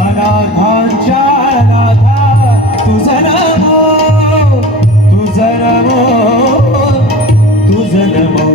अनाथांच्या अनाथा तुझं नमो तुझं नमो तुझं नमो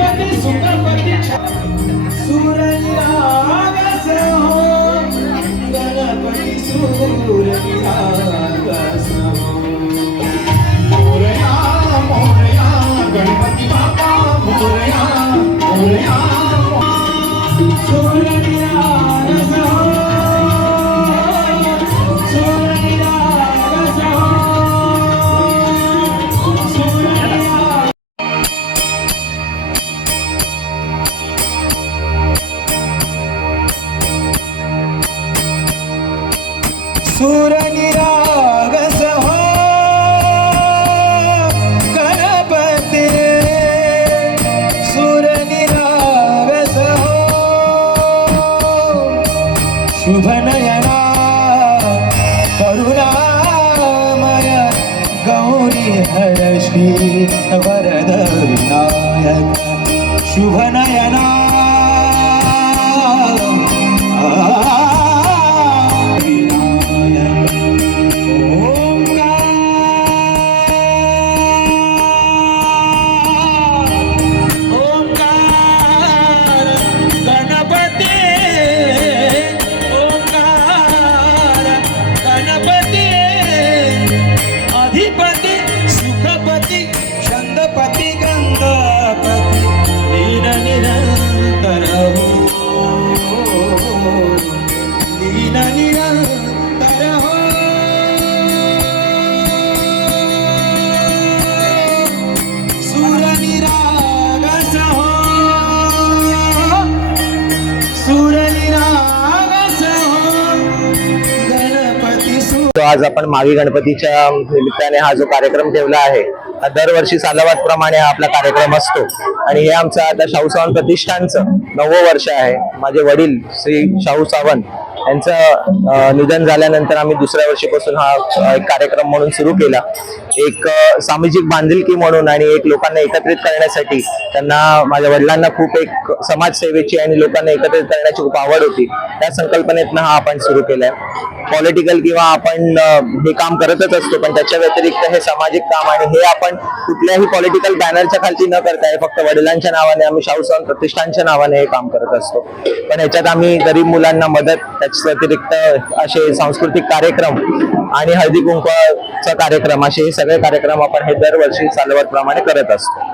அதிபதி சுகபதி சூரன் ஆகாச ஹோ கணபதி சூரன் ஆகாச ஹோ மோரையா மோரையா கணபதி பாப்பா மோரையா மோரையா சூரன் शुभनयना करुणामय गौरी हरषी वरद विनायक शुभनयना आज आपण मावी गणपतीच्या निमित्ताने हा जो कार्यक्रम ठेवला आहे हा दरवर्षी सालावाद प्रमाणे हा आपला कार्यक्रम असतो. आणि हे आमचं आता शाहू सावंत प्रतिष्ठानचं नववं वर्ष आहे. माझे वडील श्री शाहू सावंत यांचं निधन झाल्यानंतर आम्ही दुसऱ्या वर्षीपासून हा एक कार्यक्रम म्हणून सुरू केला. एक सामाजिक बांधिलकी म्हणून आणि एक लोकांना एकत्रित करण्यासाठी त्यांना माझ्या वडिलांना खूप एक समाजसेवेची आणि लोकांना एकत्रित करण्याची खूप आवड होती. त्या संकल्पनेतनं हा आपण सुरू केलाय. पॉलिटिकल किंवा आपण हे काम करतच असतो पण त्याच्या व्यतिरिक्त हे सामाजिक काम आणि हे आपण कुठल्याही पॉलिटिकल बॅनरच्या खालती न करता हे फक्त वडिलांच्या नावाने आम्ही शाहू सावंत प्रतिष्ठानच्या नावाने हे काम करत असतो. पण ह्याच्यात आम्ही गरीब मुलांना मदत त्याच्या व्यतिरिक्त असे सांस्कृतिक कार्यक्रम आणि हळदी कुंकवाचा कार्यक्रम असे हे सगळे कार्यक्रम आपण हे दरवर्षी चालवत प्रमाणे करत असतो.